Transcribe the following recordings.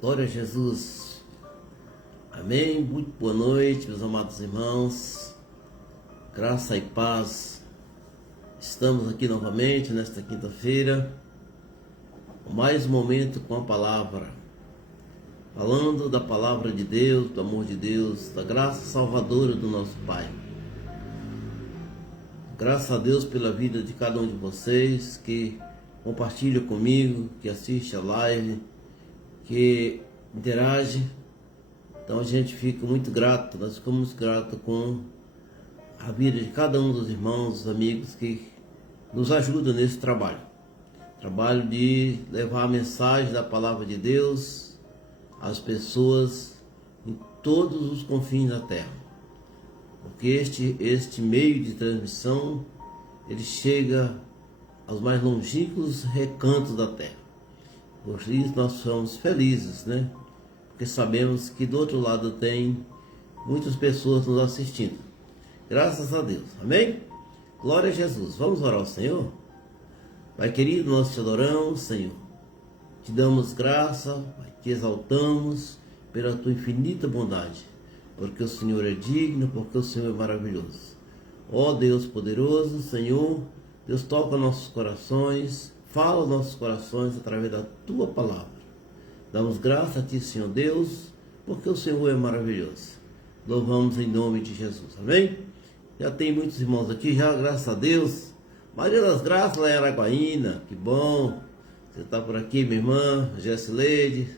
Glória a Jesus. Amém. Muito boa noite, meus amados irmãos. Graça e paz. Estamos aqui novamente nesta quinta-feira. Mais um momento com a palavra. Falando da palavra de Deus, do amor de Deus, da graça salvadora do nosso Pai. Graças a Deus pela vida de cada um de vocês que compartilha comigo, que assiste a live, que interage. Então a gente fica muito grato, nós ficamos muito gratos com a vida de cada um dos irmãos, dos amigos que nos ajudam nesse trabalho. Trabalho de levar a mensagem da palavra de Deus às pessoas em todos os confins da terra. Porque este meio de transmissão, ele chega aos mais longínquos recantos da terra. Por isso nós somos felizes, né? Porque sabemos que do outro lado tem muitas pessoas nos assistindo. Graças a Deus. Amém? Glória a Jesus. Vamos orar ao Senhor? Pai querido, nós te adoramos, Senhor. Te damos graça, Pai, te exaltamos pela tua infinita bondade. Porque o Senhor é digno, porque o Senhor é maravilhoso. Ó Deus poderoso, Senhor, Deus toca nossos corações, fala aos nossos corações através da tua palavra. Damos graça a ti, Senhor Deus, porque o Senhor é maravilhoso. Louvamos em nome de Jesus, amém? Já tem muitos irmãos aqui, já, graças a Deus. Maria das Graças, lá em Araguaína, que bom. Você está por aqui, minha irmã, Jessileide,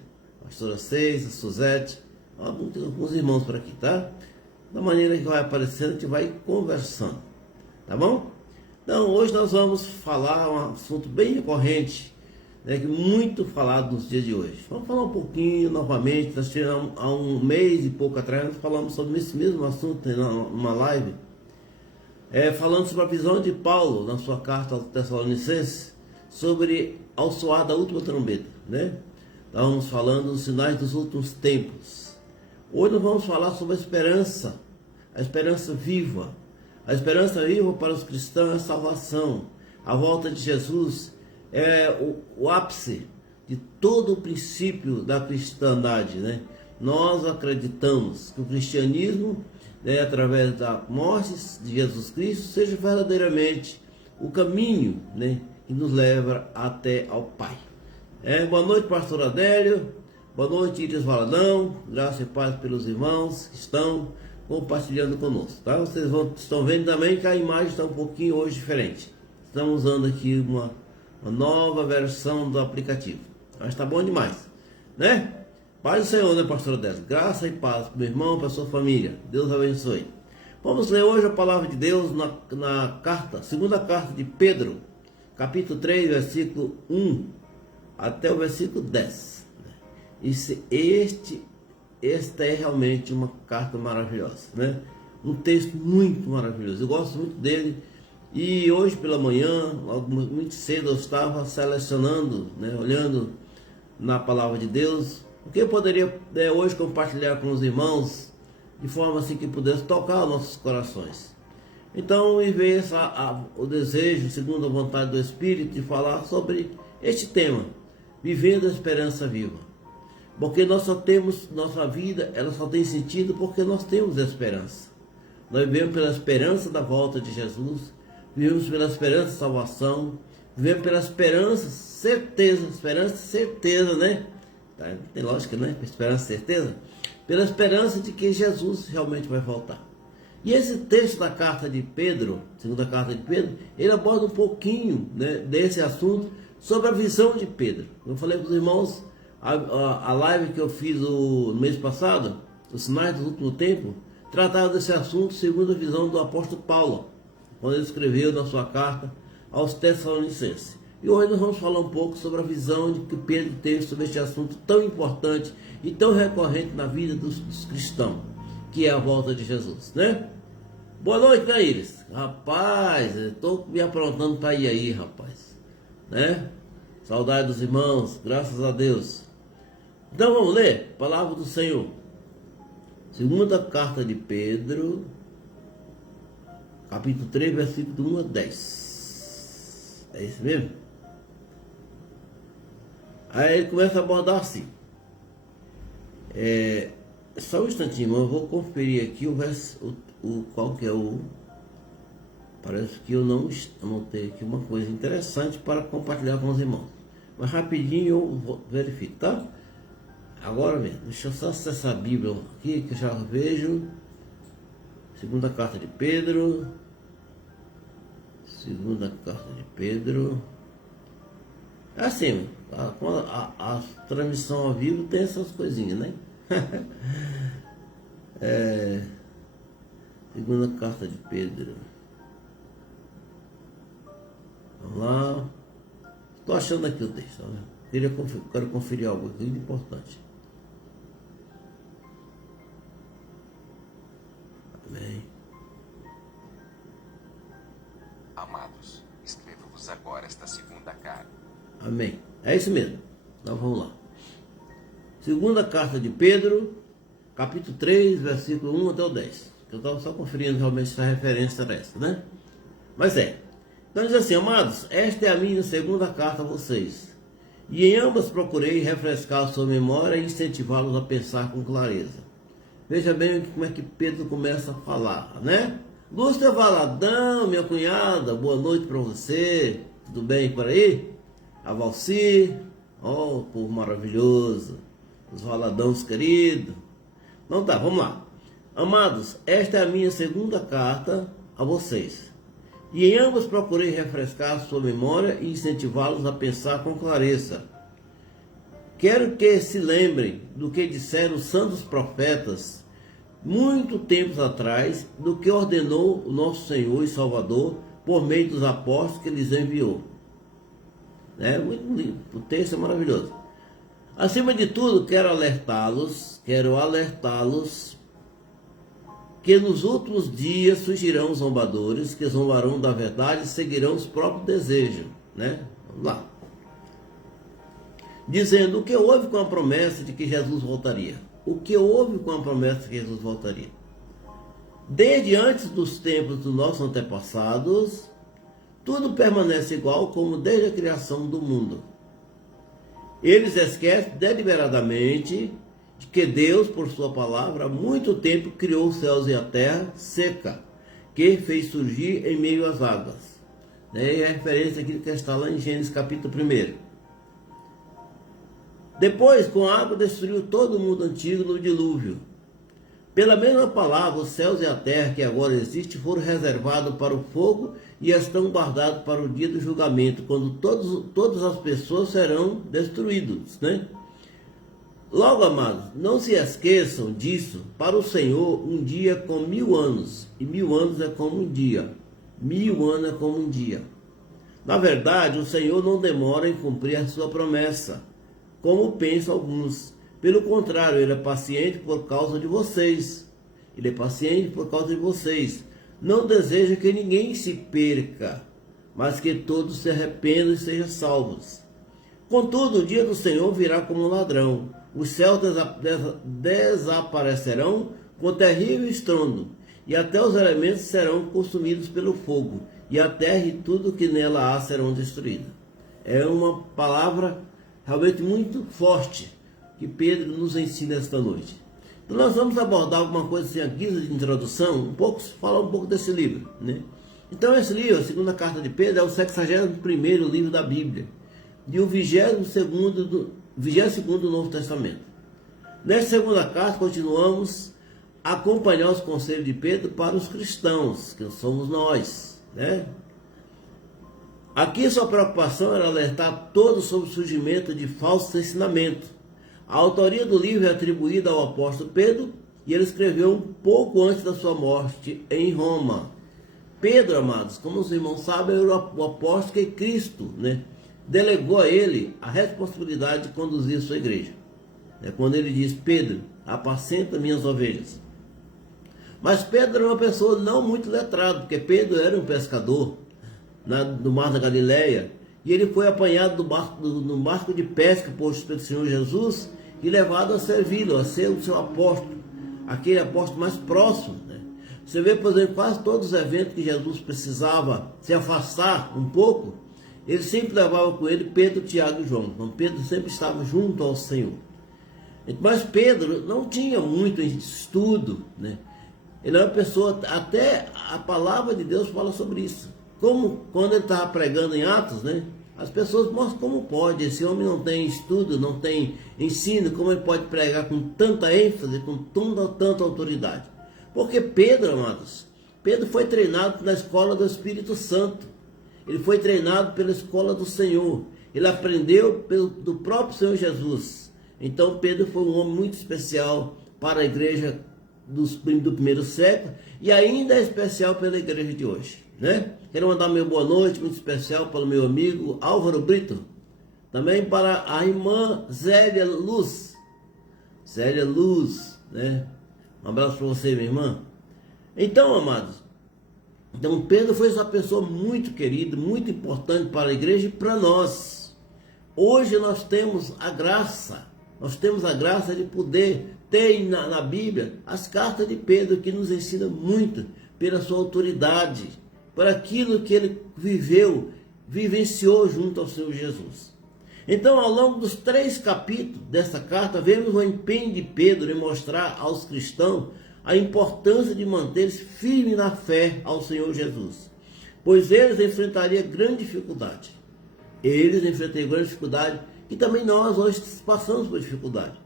pastora Ceisa, Suzete. Alguns irmãos por aqui, tá? Da maneira que vai aparecendo, a gente vai conversando, tá bom? Então, hoje nós vamos falar um assunto bem recorrente, né, que muito falado nos dias de hoje. Vamos falar um pouquinho novamente. Nós tivemos há um mês e pouco atrás, nós falamos sobre esse mesmo assunto numa live, falando sobre a visão de Paulo na sua carta aos Tessalonicenses, sobre ao soar da última trombeta, né? Estávamos falando dos sinais dos últimos tempos. Hoje nós vamos falar sobre a esperança viva. A esperança viva para os cristãos é a salvação. A volta de Jesus é o ápice de todo o princípio da cristandade, né? Nós acreditamos que o cristianismo, através da morte de Jesus Cristo, seja verdadeiramente o caminho, né, que nos leva até ao Pai. Boa noite, pastor Adélio. Boa noite, Iris Valadão. Graça e paz pelos irmãos que estão compartilhando conosco, tá? Vocês estão vendo também que a imagem está um pouquinho hoje diferente. Estamos usando aqui uma nova versão do aplicativo. Mas está bom demais, né? Paz do Senhor, né, pastor Adélio? Graça e paz para o meu irmão, para a sua família. Deus abençoe. Vamos ler hoje a palavra de Deus na segunda carta de Pedro, capítulo 3, versículo 1 até o versículo 10. Esta é realmente uma carta maravilhosa, né? Um texto muito maravilhoso. Eu gosto muito dele. E hoje pela manhã, muito cedo, eu estava selecionando, né, olhando na palavra de Deus, o que eu poderia hoje compartilhar com os irmãos, de forma assim que pudesse tocar os nossos corações. Então me veio o desejo, segundo a vontade do Espírito, de falar sobre este tema, vivendo a esperança viva. Porque nós só temos, nossa vida, ela só tem sentido porque nós temos esperança. Nós vivemos pela esperança da volta de Jesus, vivemos pela esperança de salvação, vivemos pela esperança, certeza, né? Tá, tem lógica, né? Esperança, certeza. Pela esperança de que Jesus realmente vai voltar. E esse texto da carta de Pedro, segunda carta de Pedro, ele aborda um pouquinho, né, desse assunto, sobre a visão de Pedro. Eu falei para os irmãos, a live que eu fiz no mês passado, os sinais do último tempo, tratava desse assunto segundo a visão do apóstolo Paulo, quando ele escreveu na sua carta aos Tessalonicenses. E hoje nós vamos falar um pouco sobre a visão que Pedro teve sobre este assunto tão importante e tão recorrente na vida dos cristãos, que é a volta de Jesus, né? Boa noite, né, Iris? Rapaz, eu estou me aprontando para ir aí, rapaz, né? Saudade dos irmãos, graças a Deus. Então vamos ler a palavra do Senhor. Segunda carta de Pedro, capítulo 3, versículo 1 a 10. É isso mesmo? Aí ele começa a abordar assim: Só um instantinho, eu vou conferir aqui o verso, qual que é o... Parece que eu não anotei aqui uma coisa interessante para compartilhar com os irmãos. Mas rapidinho eu verifico, tá? Agora mesmo, deixa eu só acessar a Bíblia aqui, que eu já vejo. Segunda carta de Pedro. Segunda carta de Pedro. É assim, a transmissão ao vivo tem essas coisinhas, né? Segunda carta de Pedro. Vamos lá. Estou achando aqui o texto. Né? Quero conferir algo aqui muito importante. Amém. Amados, escrevo-vos agora esta segunda carta. Amém. É isso mesmo. Então vamos lá. Segunda carta de Pedro, capítulo 3, versículo 1 até o 10. Eu estava só conferindo realmente se a referência era essa, né? Mas Então diz assim, amados, esta é a minha segunda carta a vocês. E em ambas procurei refrescar a sua memória e incentivá-los a pensar com clareza. Veja bem como é que Pedro começa a falar, né? Lúcia Valadão, minha cunhada, boa noite para você. Tudo bem por aí? A Valci, povo maravilhoso. Os Valadãos queridos. Então tá, vamos lá. Amados, esta é a minha segunda carta a vocês. E em ambas procurei refrescar a sua memória e incentivá-los a pensar com clareza. Quero que se lembrem do que disseram os santos profetas muito tempos atrás, do que ordenou o nosso Senhor e Salvador por meio dos apóstolos que lhes enviou. Muito lindo, o texto é maravilhoso. Acima de tudo, quero alertá-los que nos últimos dias surgirão zombadores, que zombarão da verdade e seguirão os próprios desejos, Vamos lá. Dizendo o que houve com a promessa de que Jesus voltaria. O que houve com a promessa de que Jesus voltaria? Desde antes dos tempos dos nossos antepassados, tudo permanece igual como desde a criação do mundo. Eles esquecem deliberadamente de que Deus, por sua palavra, há muito tempo criou os céus e a terra seca, que fez surgir em meio às águas. E a referência aqui que está lá em Gênesis capítulo 1. Depois, com a água, destruiu todo o mundo antigo no dilúvio. Pela mesma palavra, os céus e a terra que agora existem foram reservados para o fogo e estão guardados para o dia do julgamento, quando todas as pessoas serão destruídas, Logo, amados, não se esqueçam disso. Para o Senhor, um dia é como 1000 anos, e 1000 anos é como um dia. 1000 anos é como um dia. Na verdade, o Senhor não demora em cumprir a sua promessa, como pensam alguns. Pelo contrário, Ele é paciente por causa de vocês. Ele é paciente por causa de vocês. Não deseja que ninguém se perca, mas que todos se arrependam e sejam salvos. Contudo, o dia do Senhor virá como um ladrão. Os céus desaparecerão com terrível estrondo, e até os elementos serão consumidos pelo fogo, e a terra e tudo que nela há serão destruídos. É uma palavra realmente muito forte que Pedro nos ensina esta noite. Então nós vamos abordar alguma coisa assim, a guisa de introdução, falar um pouco desse livro, Então esse livro, a segunda carta de Pedro, é o 61º livro da Bíblia, e o 22º do Novo Testamento. Nesta segunda carta, continuamos a acompanhar os conselhos de Pedro para os cristãos, que somos nós, Aqui sua preocupação era alertar todos sobre o surgimento de falsos ensinamentos. A autoria do livro é atribuída ao apóstolo Pedro, e ele escreveu um pouco antes da sua morte em Roma. Pedro, amados, como os irmãos sabem, era o apóstolo que Cristo, delegou a ele a responsabilidade de conduzir sua igreja. Quando ele diz, Pedro, apacenta minhas ovelhas. Mas Pedro era uma pessoa não muito letrada, porque Pedro era um pescador no mar da Galileia, e ele foi apanhado no barco de pesca posto pelo Senhor Jesus e levado a servi-lo, a ser o seu apóstolo, aquele apóstolo mais próximo. Você vê, por exemplo, quase todos os eventos que Jesus precisava se afastar um pouco, ele sempre levava com ele Pedro, Tiago e João. Então Pedro sempre estava junto ao Senhor. Mas Pedro não tinha muito estudo, né? Ele é uma pessoa, até a palavra de Deus fala sobre isso. Como quando ele estava pregando em Atos, né? As pessoas mostram como pode. Esse homem não tem estudo, não tem ensino, como ele pode pregar com tanta ênfase, com tanta autoridade. Porque Pedro, amados, Pedro foi treinado na escola do Espírito Santo. Ele foi treinado pela escola do Senhor. Ele aprendeu do próprio Senhor Jesus. Então Pedro foi um homem muito especial para a igreja do primeiro século e ainda é especial pela igreja de hoje, né? Quero mandar meu boa noite muito especial para o meu amigo Álvaro Brito, também para a irmã Zélia Luz, né? Um abraço para você, minha irmã. Então, amados, então Pedro foi essa pessoa muito querida, muito importante para a igreja e para nós. Hoje nós temos a graça de poder ter na Bíblia as cartas de Pedro, que nos ensina muito pela sua autoridade, por aquilo que ele vivenciou junto ao Senhor Jesus. Então, ao longo dos 3 capítulos dessa carta, vemos o empenho de Pedro em mostrar aos cristãos a importância de manter-se firme na fé ao Senhor Jesus, pois eles enfrentariam grande dificuldade. E também nós hoje passamos por dificuldade.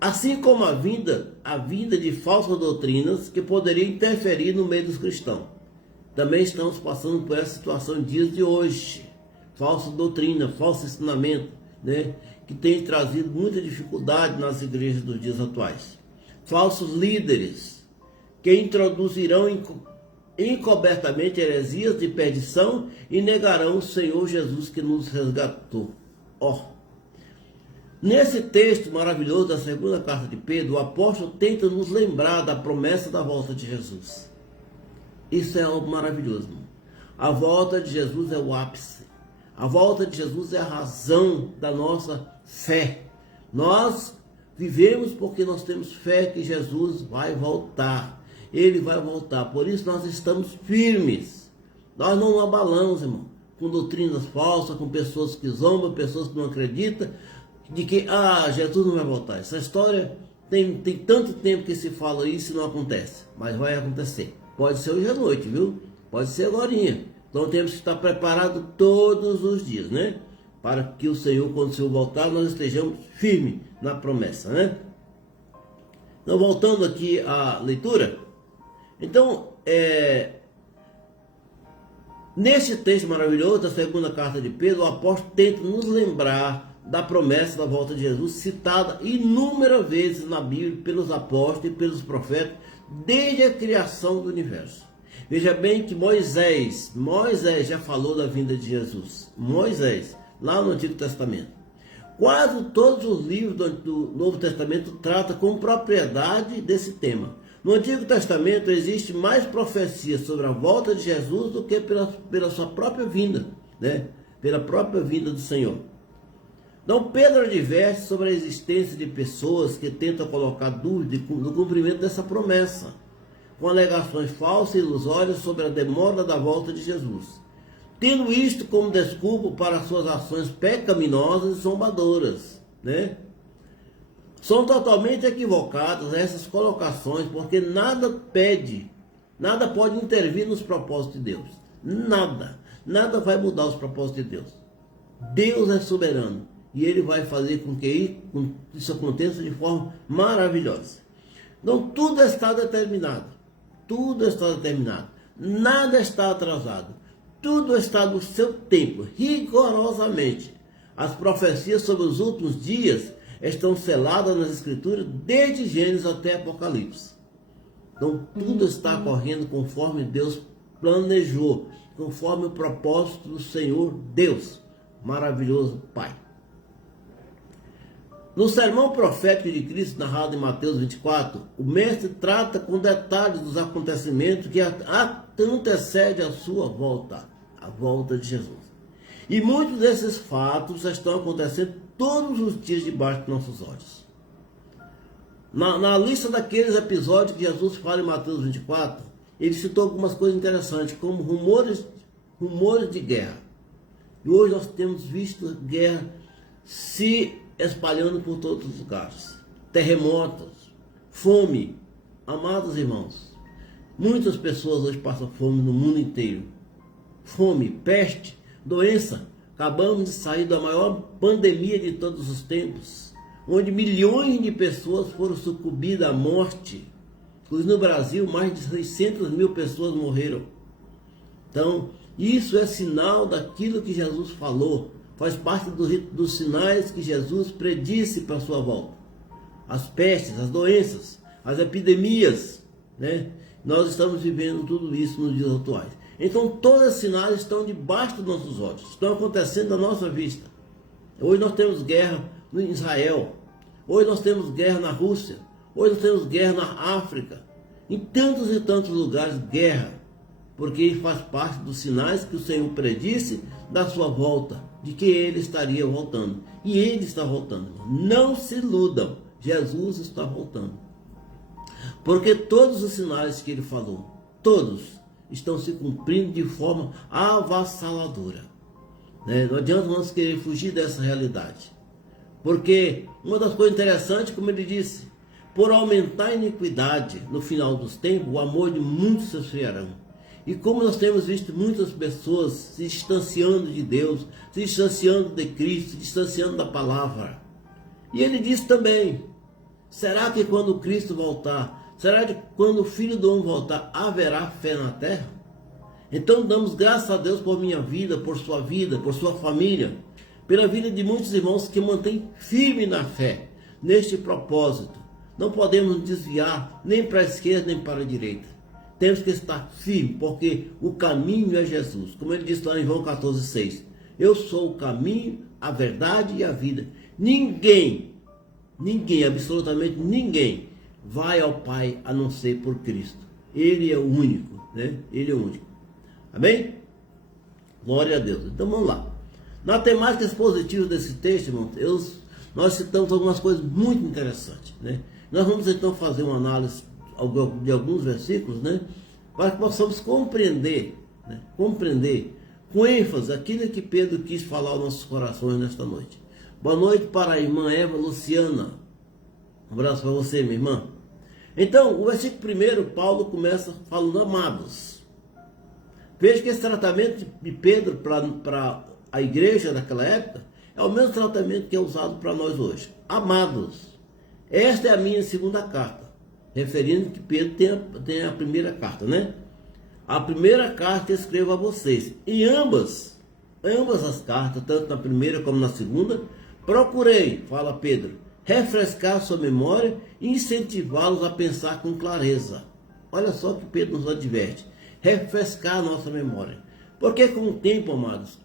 Assim como a vinda de falsas doutrinas que poderiam interferir no meio dos cristãos. Também estamos passando por essa situação em dias de hoje. Falsa doutrina, falso ensinamento, né? Que tem trazido muita dificuldade nas igrejas dos dias atuais. Falsos líderes que introduzirão encobertamente heresias de perdição e negarão o Senhor Jesus que nos resgatou. Nesse texto maravilhoso da segunda carta de Pedro, o apóstolo tenta nos lembrar da promessa da volta de Jesus. Isso é algo maravilhoso, irmão. A volta de Jesus é o ápice. A volta de Jesus é a razão da nossa fé. Nós vivemos porque nós temos fé que Jesus vai voltar. Ele vai voltar. Por isso nós estamos firmes. Nós não abalamos, irmão, com doutrinas falsas, com pessoas que zombam, pessoas que não acreditam, de que, Jesus não vai voltar. Essa história tem tanto tempo que se fala isso e não acontece. Mas vai acontecer. Pode ser hoje à noite, viu? Pode ser agorinha. Então temos que estar preparados todos os dias, né? Para que o Senhor, quando o Senhor voltar, nós estejamos firmes na promessa, né? Então, voltando aqui à leitura. Então, nesse texto maravilhoso da segunda carta de Pedro, o apóstolo tenta nos lembrar da promessa da volta de Jesus, citada inúmeras vezes na Bíblia pelos apóstolos e pelos profetas, desde a criação do universo. Veja bem que Moisés já falou da vinda de Jesus. Moisés, lá no Antigo Testamento. Quase todos os livros do Novo Testamento tratam com propriedade desse tema. No Antigo Testamento existe mais profecias sobre a volta de Jesus do que pela sua própria vinda, né? Pela própria vinda do Senhor. Então Pedro adverte sobre a existência de pessoas que tentam colocar dúvida no cumprimento dessa promessa, com alegações falsas e ilusórias sobre a demora da volta de Jesus, tendo isto como desculpa para suas ações pecaminosas e zombadoras, né? São totalmente equivocadas essas colocações, porque nada pode intervir nos propósitos de Deus. Nada vai mudar os propósitos de Deus. Deus é soberano e Ele vai fazer com que isso aconteça de forma maravilhosa. Então tudo está determinado. Nada está atrasado. Tudo está no seu tempo, rigorosamente. As profecias sobre os últimos dias estão seladas nas Escrituras desde Gênesis até Apocalipse. Então tudo está correndo conforme Deus planejou, conforme o propósito do Senhor Deus, maravilhoso Pai. No sermão profético de Cristo, narrado em Mateus 24, o mestre trata com detalhes dos acontecimentos que antecedem a sua volta, a volta de Jesus. E muitos desses fatos estão acontecendo todos os dias debaixo de nossos olhos. Na lista daqueles episódios que Jesus fala em Mateus 24, ele citou algumas coisas interessantes, como rumores de guerra. E hoje nós temos visto guerra se espalhando por todos os lugares. Terremotos, fome. Amados irmãos, muitas pessoas hoje passam fome no mundo inteiro. Fome, peste, doença. Acabamos de sair da maior pandemia de todos os tempos, onde milhões de pessoas foram sucumbidas à morte. Inclusive no Brasil, mais de 600 mil pessoas morreram. Então, isso é sinal daquilo que Jesus falou. Faz parte dos sinais que Jesus predisse para a sua volta. As pestes, as doenças, as epidemias, né? Nós estamos vivendo tudo isso nos dias atuais. Então, todos os sinais estão debaixo dos nossos olhos, estão acontecendo à nossa vista. Hoje nós temos guerra em Israel, hoje nós temos guerra na Rússia, hoje nós temos guerra na África, em tantos e tantos lugares, guerra, porque faz parte dos sinais que o Senhor predisse da sua volta, de que Ele estaria voltando. E Ele está voltando. Não se iludam, Jesus está voltando. Porque todos os sinais que Ele falou, todos, estão se cumprindo de forma avassaladora. Não adianta nós querer fugir dessa realidade. Porque uma das coisas interessantes, como ele disse, por aumentar a iniquidade no final dos tempos, o amor de muitos se esfriarão. E como nós temos visto muitas pessoas se distanciando de Deus, se distanciando de Cristo, se distanciando da palavra. E ele disse também, será que quando Cristo voltar, será que quando o Filho do Homem voltar, haverá fé na terra? Então damos graças a Deus por minha vida, por sua família, pela vida de muitos irmãos que mantêm firme na fé, neste propósito. Não podemos nos desviar nem para a esquerda nem para a direita. Temos que estar firmes, porque o caminho é Jesus. Como ele disse lá em João 14,6. Eu sou o caminho, a verdade e a vida. Ninguém, absolutamente ninguém, vai ao Pai a não ser por Cristo. Ele é o único, né? Ele é o único. Amém? Glória a Deus. Então vamos lá. Na temática expositiva desse texto, irmãos, nós citamos algumas coisas muito interessantes, né? Nós vamos então fazer uma análise de alguns versículos, né? Para que possamos compreender, né? Compreender com ênfase aquilo que Pedro quis falar aos nossos corações nesta noite. Boa noite para a irmã Eva Luciana. Um abraço para você, minha irmã. Então, o versículo 1, Paulo começa falando amados. Veja que esse tratamento de Pedro para a igreja daquela época é o mesmo tratamento que é usado para nós hoje. Amados, esta é a minha segunda carta, referindo que Pedro tem a primeira carta, né? A primeira carta eu escrevo a vocês. Em ambas as cartas, tanto na primeira como na segunda, procurei, fala Pedro, refrescar sua memória e incentivá-los a pensar com clareza. Olha só que Pedro nos adverte. Refrescar a nossa memória. Porque com o tempo, amados,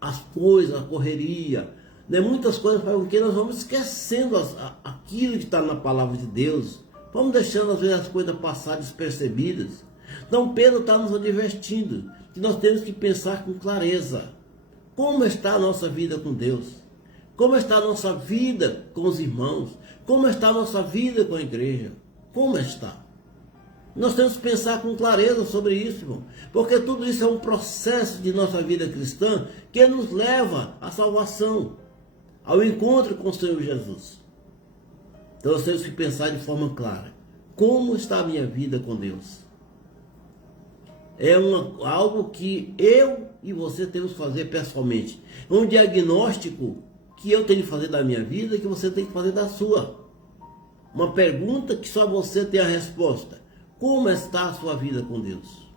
as coisas, a correria, né, muitas coisas fazem com que nós vamos esquecendo aquilo que está na palavra de Deus. Vamos deixando às vezes as coisas passar despercebidas. Então Pedro está nos advertindo que nós temos que pensar com clareza. Como está a nossa vida com Deus? Como está a nossa vida com os irmãos? Como está a nossa vida com a igreja? Como está? Nós temos que pensar com clareza sobre isso, irmão. Porque tudo isso é um processo de nossa vida cristã que nos leva à salvação, ao encontro com o Senhor Jesus. Então nós temos que pensar de forma clara. Como está a minha vida com Deus? É algo que eu e você temos que fazer pessoalmente. É um diagnóstico que eu tenho que fazer da minha vida e que você tem que fazer da sua. Uma pergunta que só você tem a resposta. Como está a sua vida com Deus?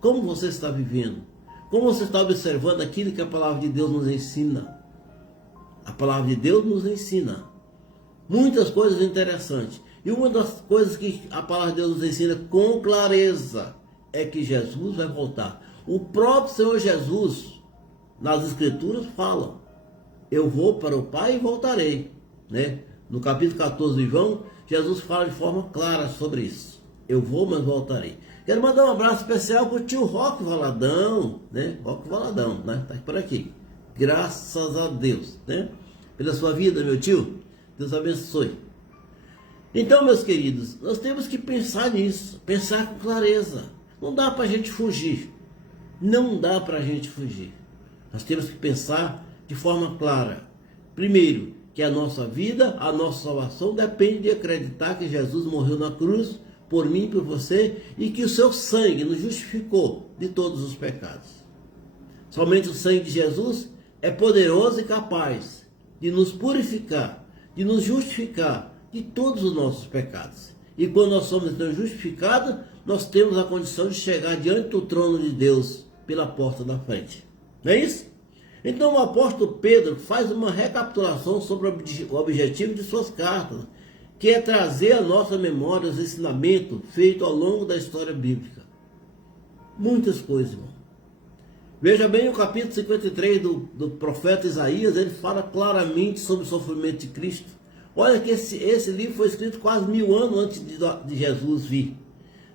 Como você está vivendo? Como você está observando aquilo que a palavra de Deus nos ensina? A palavra de Deus nos ensina muitas coisas interessantes. E uma das coisas que a palavra de Deus nos ensina com clareza é que Jesus vai voltar. O próprio Senhor Jesus, nas Escrituras, fala: eu vou para o Pai e voltarei, né? No capítulo 14 de João, Jesus fala de forma clara sobre isso. Eu vou, mas voltarei. Quero mandar um abraço especial para o tio Roque Valadão, né? Roque Valadão, né? Está por aqui. Graças a Deus, né? Pela sua vida, meu tio. Deus abençoe. Então, meus queridos, nós temos que pensar nisso. Pensar com clareza. Não dá para a gente fugir. Não dá para a gente fugir. Nós temos que pensar de forma clara. Primeiro, que a nossa vida, a nossa salvação depende de acreditar que Jesus morreu na cruz por mim e por você e que o seu sangue nos justificou de todos os pecados. Somente o sangue de Jesus é poderoso e capaz de nos purificar, de nos justificar de todos os nossos pecados. E quando nós somos então justificados, nós temos a condição de chegar diante do trono de Deus pela porta da frente. Não é isso? Então o apóstolo Pedro faz uma recapitulação sobre o objetivo de suas cartas, que é trazer à nossa memória os ensinamentos feitos ao longo da história bíblica. Muitas coisas, irmão. Veja bem o capítulo 53 do profeta Isaías, ele fala claramente sobre o sofrimento de Cristo. Olha que esse livro foi escrito quase 1000 anos antes de Jesus vir.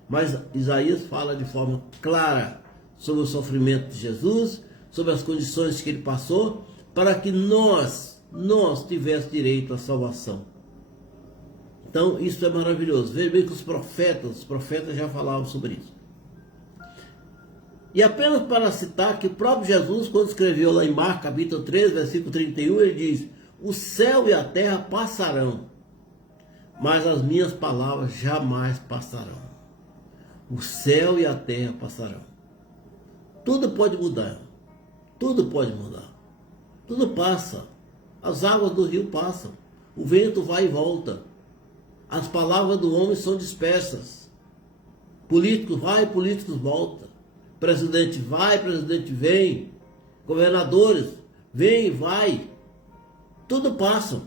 Mas Isaías fala de forma clara sobre o sofrimento de Jesus, sobre as condições que ele passou, para que nós tivéssemos direito à salvação. Então isso é maravilhoso. Veja bem que os profetas já falavam sobre isso. E apenas para citar que o próprio Jesus, quando escreveu lá em Marcos capítulo 13, versículo 31, ele diz: o céu e a terra passarão, mas as minhas palavras jamais passarão. O céu e a terra passarão. Tudo pode mudar. Tudo pode mudar. Tudo passa. As águas do rio passam. O vento vai e volta. As palavras do homem são dispersas. Políticos vai, políticos voltam. Presidente vai, presidente vem. Governadores vem e vai. Tudo passa.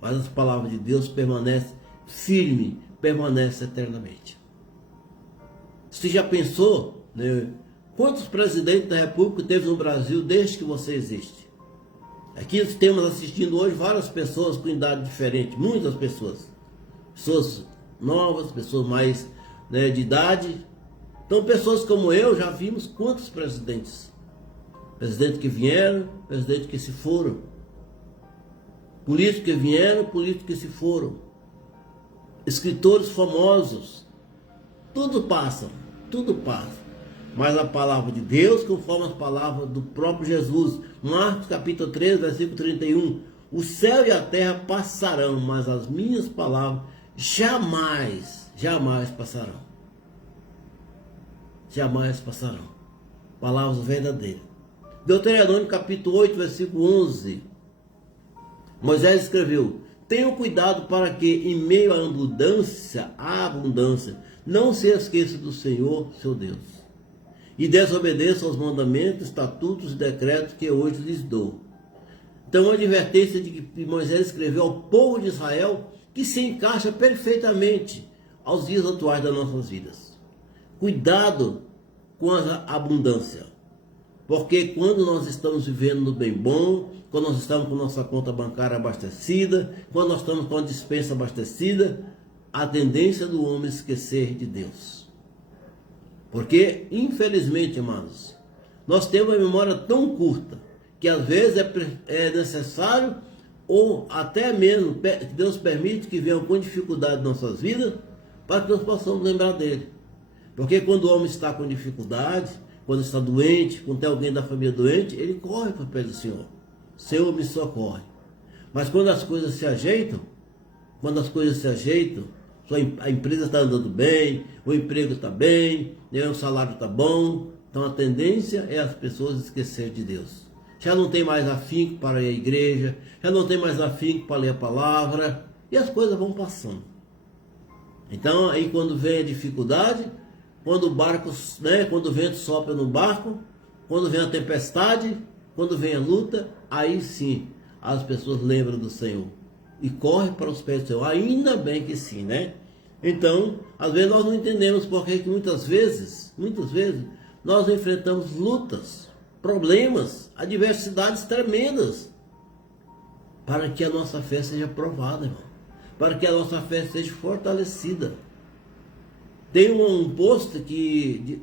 Mas as palavras de Deus permanecem firmes, permanecem eternamente. Você já pensou, né? Quantos presidentes da República teve no Brasil desde que você existe? Aqui temos assistindo hoje várias pessoas com idade diferente, muitas pessoas. Pessoas novas, pessoas mais, né, de idade. Então pessoas como eu já vimos quantos presidentes. Presidentes que vieram, presidentes que se foram. Políticos que vieram, políticos que se foram. Escritores famosos. Tudo passa, tudo passa. Mas a palavra de Deus, conforme as palavras do próprio Jesus, Marcos capítulo 13, versículo 31, o céu e a terra passarão, mas as minhas palavras jamais passarão. Jamais passarão. Palavras verdadeiras. Deuteronômio capítulo 8, versículo 11, Moisés escreveu: tenham cuidado para que em meio à abundância, não se esqueça do Senhor, seu Deus, e desobedeça aos mandamentos, estatutos e decretos que hoje lhes dou. Então, uma advertência de que Moisés escreveu ao povo de Israel, que se encaixa perfeitamente aos dias atuais das nossas vidas. Cuidado com a abundância, porque quando nós estamos vivendo no bem bom, quando nós estamos com nossa conta bancária abastecida, quando nós estamos com a dispensa abastecida, a tendência do homem é esquecer de Deus. Porque, infelizmente, amados, nós temos uma memória tão curta, que às vezes é necessário, ou até mesmo Deus permite que venham com dificuldade em nossas vidas, para que nós possamos lembrar dele. Porque quando o homem está com dificuldade, quando está doente, quando tem alguém da família doente, ele corre para o pé do Senhor. Senhor, me socorre. Mas quando as coisas se ajeitam, a empresa está andando bem, o emprego está bem, o salário está bom, então a tendência é as pessoas esquecerem de Deus. Já não tem mais afinco para ir à igreja, já não tem mais afinco para ler a palavra, e as coisas vão passando. Então aí quando vem a dificuldade, quando o barco, né, quando o vento sopra no barco, quando vem a tempestade, quando vem a luta, aí sim as pessoas lembram do Senhor e correm para os pés do Senhor. Ainda bem que sim, né? Então, às vezes nós não entendemos porque que muitas vezes nós enfrentamos lutas, problemas, adversidades tremendas, para que a nossa fé seja provada, irmão, para que a nossa fé seja fortalecida. Tem um post que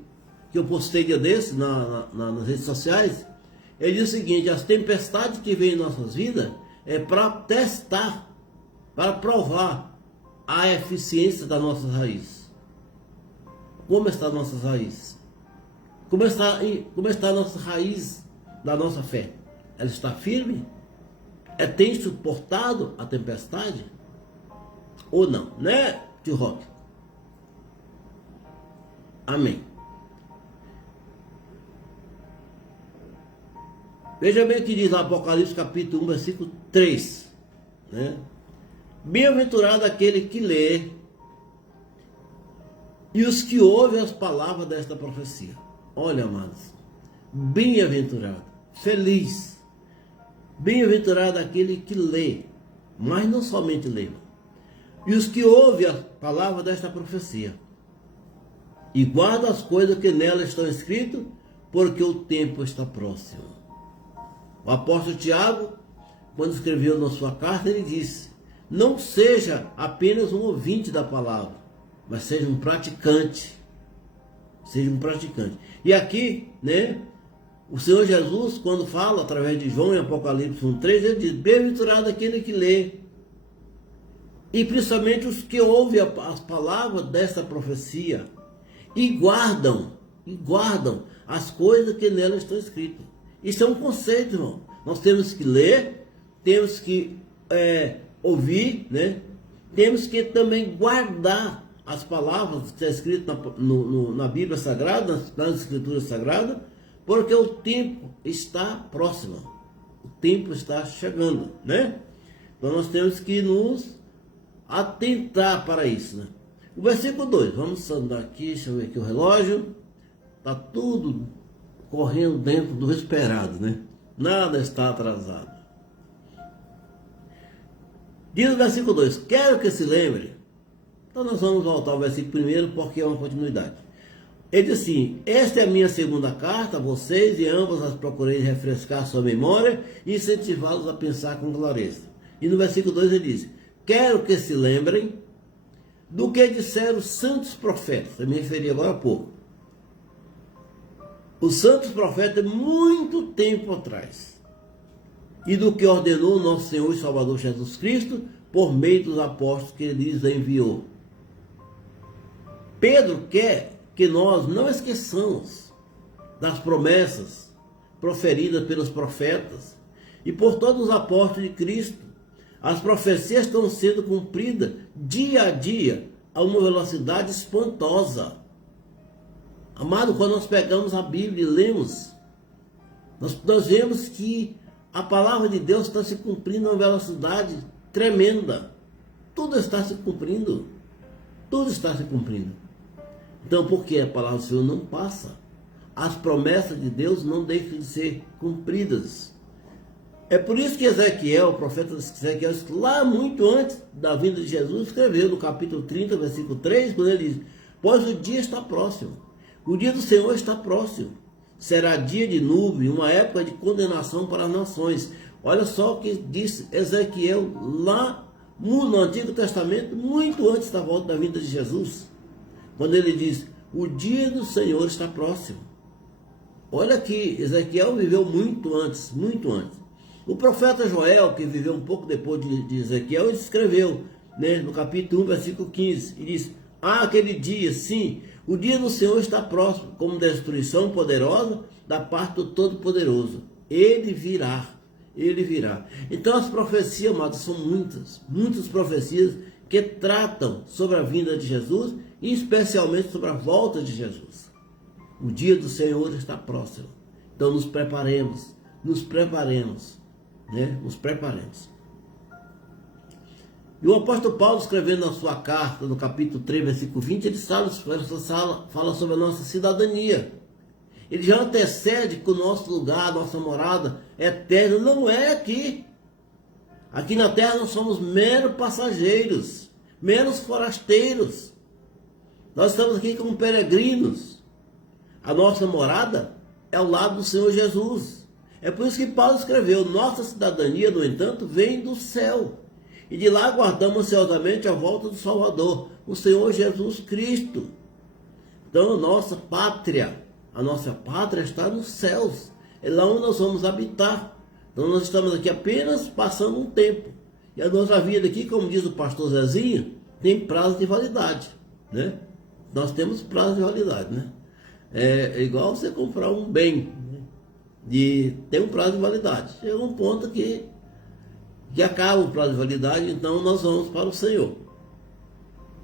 eu postei dia desse nas redes sociais. Ele diz o seguinte: as tempestades que vêm em nossas vidas é para testar, para provar a eficiência da nossa raiz. Como está a nossa raiz? Como está a nossa raiz da nossa fé? Ela está firme? tem suportado a tempestade? Ou não? Né, tio Roque? Amém. Veja bem o que diz Apocalipse capítulo 1, versículo 3. Né? Bem-aventurado aquele que lê e os que ouvem as palavras desta profecia. Olha, amados, bem-aventurado, feliz. Bem-aventurado aquele que lê, mas não somente lê, e os que ouvem a palavra desta profecia e guardam as coisas que nela estão escritas, porque o tempo está próximo. O apóstolo Tiago, quando escreveu na sua carta, ele disse: não seja apenas um ouvinte da palavra, mas seja um praticante. Seja um praticante. E aqui, né, o Senhor Jesus, quando fala através de João em Apocalipse 1:3, ele diz: bem-aventurado aquele que lê, e principalmente os que ouvem as palavras dessa profecia e guardam as coisas que nela estão escritas. Isso é um conceito, irmão. Nós temos que ler, temos que ouvir, né? Temos que também guardar as palavras que estão escritas na Bíblia Sagrada, nas Escrituras Sagradas, porque o tempo está próximo. O tempo está chegando, né? Então nós temos que nos atentar para isso, né? O versículo 2, vamos andar aqui, deixa eu ver aqui o relógio. Está tudo correndo dentro do esperado, né? Nada está atrasado. Diz o versículo 2: quero que se lembre. Então nós vamos voltar ao versículo 1 porque é uma continuidade. Ele diz assim: esta é a minha segunda carta a vocês, e ambas as procurei refrescar sua memória e incentivá-los a pensar com clareza. E no versículo 2 ele diz: quero que se lembrem do que disseram os santos profetas. Eu me referi agora há pouco. Os santos profetas, muito tempo atrás, e do que ordenou nosso Senhor e Salvador Jesus Cristo por meio dos apóstolos que ele lhes enviou. Pedro quer que nós não esqueçamos das promessas proferidas pelos profetas e por todos os apóstolos de Cristo. As profecias estão sendo cumpridas dia a dia a uma velocidade espantosa. Amado, quando nós pegamos a Bíblia e lemos, nós vemos que a palavra de Deus está se cumprindo a uma velocidade tremenda. Tudo está se cumprindo. Tudo está se cumprindo. Então, por que a palavra do Senhor não passa? As promessas de Deus não deixam de ser cumpridas. É por isso que Ezequiel, o profeta Ezequiel, lá muito antes da vinda de Jesus, escreveu no capítulo 30, versículo 3, quando ele diz: pois o dia está próximo. O dia do Senhor está próximo. Será dia de nuvem, uma época de condenação para as nações. Olha só o que disse Ezequiel lá no Antigo Testamento, muito antes da volta da vinda de Jesus. Quando ele diz: o dia do Senhor está próximo. Olha que Ezequiel viveu muito antes, muito antes. O profeta Joel, que viveu um pouco depois de Ezequiel, ele escreveu, né, no capítulo 1, versículo 15, e diz: aquele dia, sim, o dia do Senhor está próximo, como destruição poderosa da parte do Todo-Poderoso. Ele virá, ele virá. Então as profecias, amados, são muitas profecias que tratam sobre a vinda de Jesus e especialmente sobre a volta de Jesus. O dia do Senhor está próximo. Então nos preparemos, né? Nos preparemos. E o apóstolo Paulo, escrevendo na sua carta, no capítulo 3, versículo 20, ele fala sobre a nossa cidadania. Ele já antecede que o nosso lugar, a nossa morada eterna não é aqui. Aqui na terra nós somos meros passageiros, meros forasteiros. Nós estamos aqui como peregrinos. A nossa morada é ao lado do Senhor Jesus. É por isso que Paulo escreveu: nossa cidadania, no entanto, vem do céu. E de lá aguardamos ansiosamente a volta do Salvador, o Senhor Jesus Cristo. Então a nossa pátria está nos céus. É lá onde nós vamos habitar. Então nós estamos aqui apenas passando um tempo. E a nossa vida aqui, como diz o pastor Zezinho, tem prazo de validade, né? Nós temos prazo de validade, né? É igual você comprar um bem, né? Tem um prazo de validade. Chega um ponto que que acaba o prazo de validade, então nós vamos para o Senhor.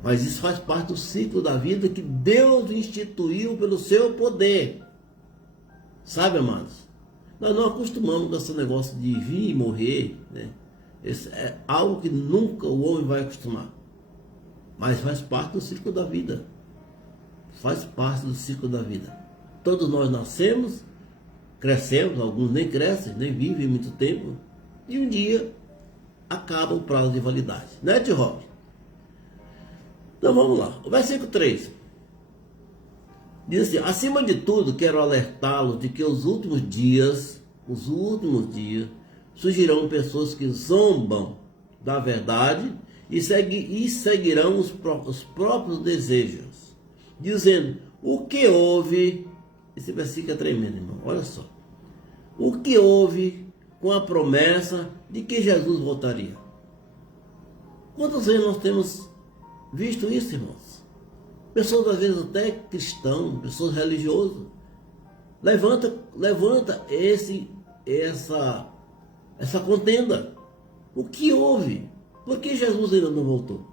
Mas isso faz parte do ciclo da vida que Deus instituiu pelo seu poder. Sabe, amados? Nós não acostumamos com esse negócio de vir e morrer, né? Esse é algo que nunca o homem vai acostumar. Mas faz parte do ciclo da vida. Faz parte do ciclo da vida. Todos nós nascemos, crescemos, alguns nem crescem, nem vivem muito tempo, e um dia acaba o prazo de validade. Né, tio Rob? Então vamos lá. O versículo 3. Diz assim: acima de tudo, quero alertá-los de que os últimos dias, surgirão pessoas que zombam da verdade e seguirão os próprios desejos, dizendo: o que houve? Esse versículo é tremendo, irmão. Olha só. O que houve com a promessa de que Jesus voltaria? Quantas vezes nós temos visto isso, irmãos? Pessoas, às vezes, até cristãos, pessoas religiosas, levanta essa contenda. O que houve? Por que Jesus ainda não voltou?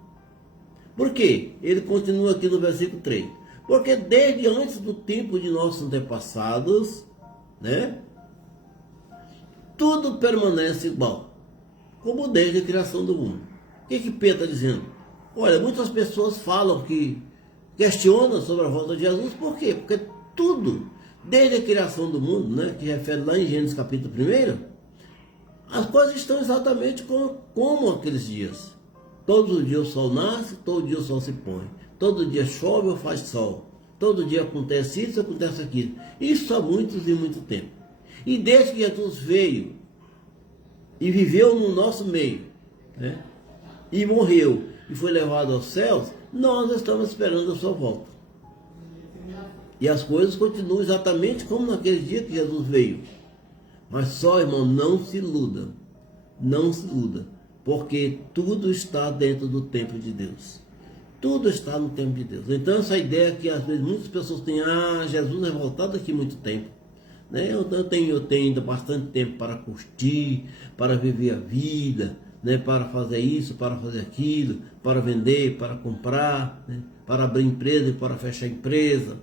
Por quê? Ele continua aqui no versículo 3. Porque desde antes do tempo de nossos antepassados, né, tudo permanece igual, como desde a criação do mundo. O que Pedro está dizendo? Olha, muitas pessoas falam que questionam sobre a volta de Jesus. Por quê? Porque tudo, desde a criação do mundo, né, que refere lá em Gênesis capítulo 1, as coisas estão exatamente como aqueles dias. Todos os dias o sol nasce, todo dia o sol se põe. Todo dia chove ou faz sol. Todo dia acontece isso, acontece aquilo. Isso há muitos e muito tempo. E desde que Jesus veio e viveu no nosso meio, né, e morreu e foi levado aos céus, nós estamos esperando a sua volta. E as coisas continuam exatamente como naquele dia que Jesus veio. Mas só, irmão, não se iluda. Não se iluda. Porque tudo está dentro do tempo de Deus. Tudo está no tempo de Deus. Então essa ideia que às vezes muitas pessoas têm: Jesus vai voltar daqui a muito tempo, né? Eu tenho ainda bastante tempo para curtir, para viver a vida, né? Para fazer isso, para fazer aquilo, para vender, para comprar, né? Para abrir empresa e para fechar empresa.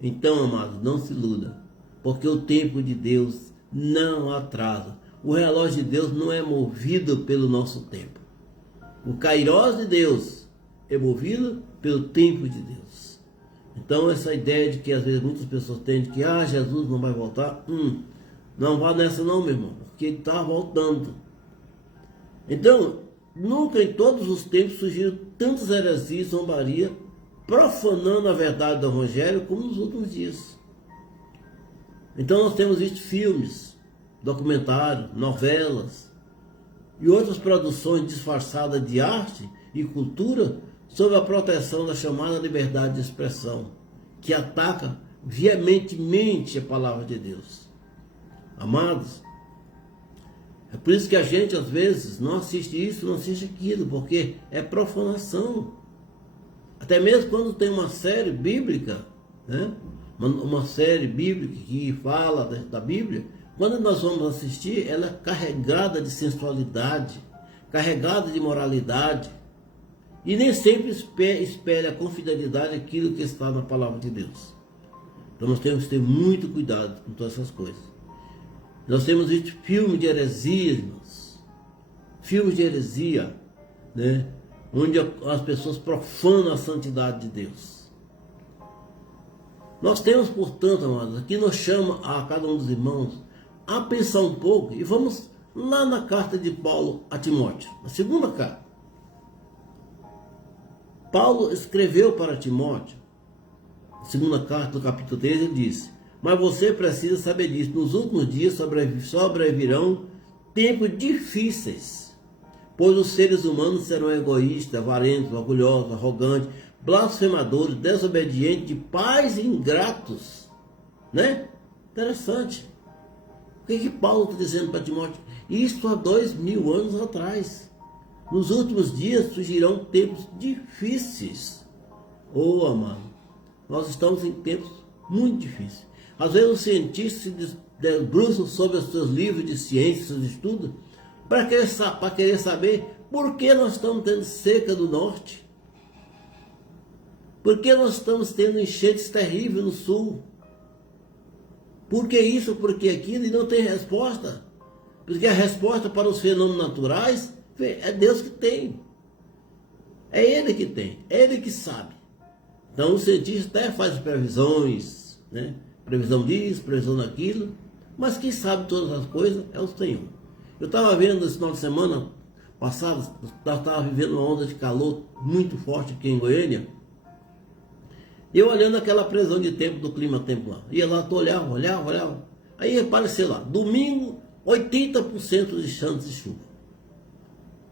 Então, amados, não se iluda, porque o tempo de Deus não atrasa. O relógio de Deus não é movido pelo nosso tempo. O Kairós de Deus é movido pelo tempo de Deus. Então essa ideia de que às vezes muitas pessoas têm de que Jesus não vai voltar, não vá nessa não, meu irmão, porque ele está voltando. Então, nunca em todos os tempos surgiram tantas heresias e zombaria, profanando a verdade do Evangelho, como nos últimos dias. Então nós temos visto filmes, documentários, novelas e outras produções disfarçadas de arte e cultura sob a proteção da chamada liberdade de expressão, que ataca veementemente a palavra de Deus. Amados, é por isso que a gente às vezes não assiste isso, não assiste aquilo, porque é profanação. Até mesmo quando tem uma série bíblica, né? Uma série bíblica que fala da Bíblia, quando nós vamos assistir, ela é carregada de sensualidade, carregada de moralidade, e nem sempre espelha com fidelidade aquilo que está na palavra de Deus. Então nós temos que ter muito cuidado com todas essas coisas. Nós temos visto filmes de heresia, irmãos, filmes de heresia, né, onde as pessoas profanam a santidade de Deus. Nós temos, portanto, amados, aqui nos chama a cada um dos irmãos a pensar um pouco, e vamos lá na carta de Paulo a Timóteo, na segunda carta. Paulo escreveu para Timóteo, na segunda carta, do capítulo 3, ele disse: mas você precisa saber disso, nos últimos dias sobrevirão tempos difíceis, pois os seres humanos serão egoístas, avarentos, orgulhosos, arrogantes, blasfemadores, desobedientes, de pais ingratos, né? Interessante. O que Paulo está dizendo para Timóteo? Isso há 2000 anos atrás. Nos últimos dias surgirão tempos difíceis. Amado, nós estamos em tempos muito difíceis. Às vezes os cientistas se debruçam sobre os seus livros de ciência, seus estudos, para querer saber por que nós estamos tendo seca do norte. Por que nós estamos tendo enchentes terríveis no sul? Por que isso, por que aquilo? E não tem resposta. Porque a resposta para os fenômenos naturais é Deus que tem. É Ele que tem, é Ele que sabe. Então o cientista até faz previsões, né? Previsão disso, previsão daquilo, mas quem sabe todas as coisas é o Senhor. Eu estava vendo esse final de semana passado, estava vivendo uma onda de calor muito forte aqui em Goiânia, e eu olhando aquela previsão de tempo do clima-tempo lá, ia lá, olhava, aí apareceu lá, domingo, 80% de chance de chuva.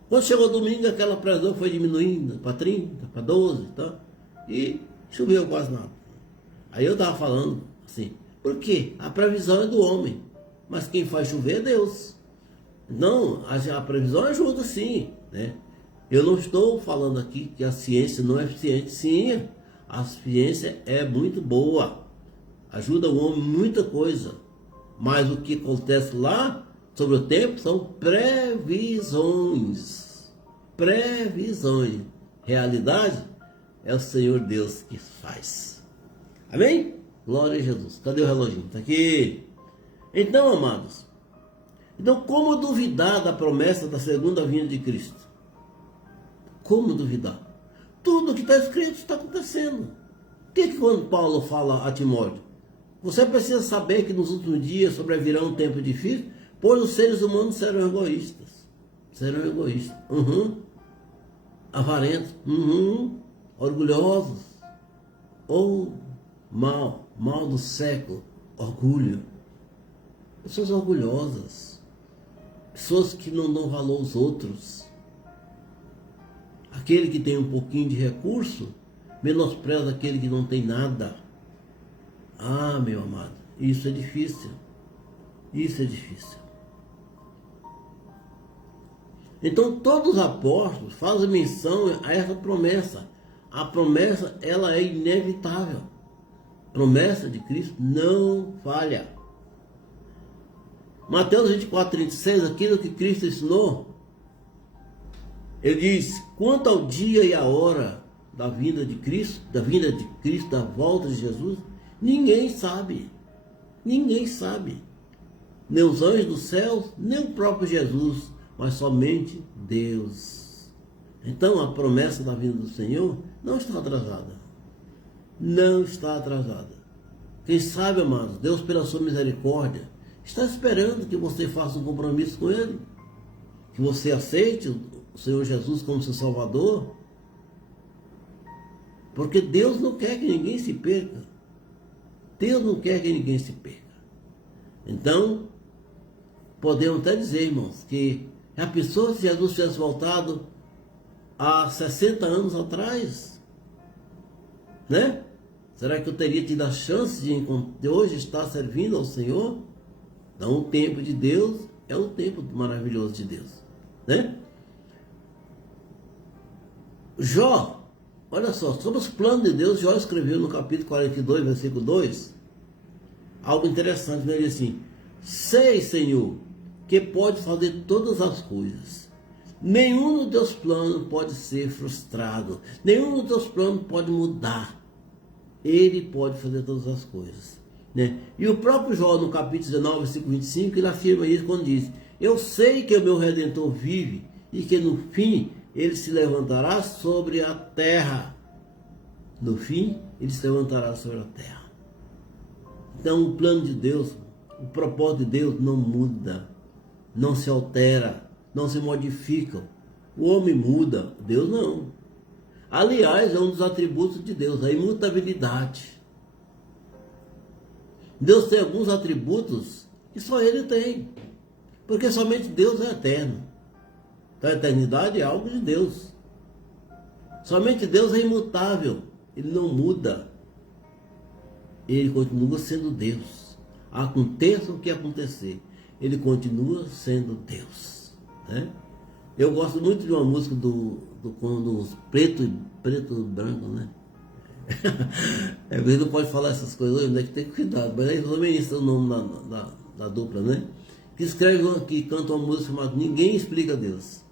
Quando chegou domingo, aquela previsão foi diminuindo para 30, para 12, tá? E choveu quase nada. Aí eu estava falando assim, por quê? A previsão é do homem, mas quem faz chover é Deus. Então, a previsão ajuda sim, né? Eu não estou falando aqui que a ciência não é eficiente. Sim, a ciência é muito boa, ajuda o homem em muita coisa, mas o que acontece lá sobre o tempo são previsões. Realidade é o Senhor Deus que faz. Amém? Glória a Jesus. Cadê o reloginho? Está aqui. Então, amados, como duvidar da promessa da segunda vinda de Cristo? Como duvidar? Tudo que está escrito está acontecendo. O que quando Paulo fala a Timóteo? Você precisa saber que nos últimos dias sobrevirá um tempo difícil, pois os seres humanos serão egoístas. Avarentos. Orgulhosos. Ou mal do século. Orgulho. Pessoas orgulhosas. Pessoas que não dão valor aos outros. Aquele que tem um pouquinho de recurso menospreza aquele que não tem nada. Ah, meu amado, isso é difícil. Então todos os apóstolos fazem menção a essa promessa. A promessa, ela é inevitável. A promessa de Cristo não falha. Mateus 24:36, aquilo que Cristo ensinou, ele diz, quanto ao dia e a hora da vinda de Cristo, da volta de Jesus, ninguém sabe. Nem os anjos dos céus, nem o próprio Jesus, mas somente Deus. Então a promessa da vinda do Senhor não está atrasada. Quem sabe, amados, Deus pela sua misericórdia está esperando que você faça um compromisso com Ele, que você aceite o Senhor Jesus como seu Salvador, porque Deus não quer que ninguém se perca. Então, podemos até dizer, irmãos, que a pessoa, se Jesus tivesse voltado há 60 anos atrás, né? Será que eu teria tido a chance de hoje estar servindo ao Senhor? Então, o tempo de Deus é o tempo maravilhoso de Deus, né? Jó, olha só, sobre os planos de Deus, Jó escreveu no capítulo 42, versículo 2, algo interessante, né? Ele diz assim, sei, Senhor, que pode fazer todas as coisas. Nenhum dos teus planos pode ser frustrado. Nenhum dos teus planos pode mudar. Ele pode fazer todas as coisas, né? E o próprio Jó, no capítulo 19, versículo 25, ele afirma isso quando diz, eu sei que o meu Redentor vive e que no fim ele se levantará sobre a terra. No fim, ele se levantará sobre a terra. Então o plano de Deus, o propósito de Deus não muda, não se altera, não se modifica. O homem muda, Deus não. Aliás, é um dos atributos de Deus, a imutabilidade. Deus tem alguns atributos que só Ele tem, porque somente Deus é eterno. Então a eternidade é algo de Deus. Somente Deus é imutável, Ele não muda. Ele continua sendo Deus. Aconteça o que acontecer, Ele continua sendo Deus, né? Eu gosto muito de uma música quando os preto e branco, né? Ele não pode falar essas coisas hoje, né? Que tem que cuidar, mas aí sou ministro o nome da dupla, né? que escreve, que canta uma música chamada Ninguém Explica Deus.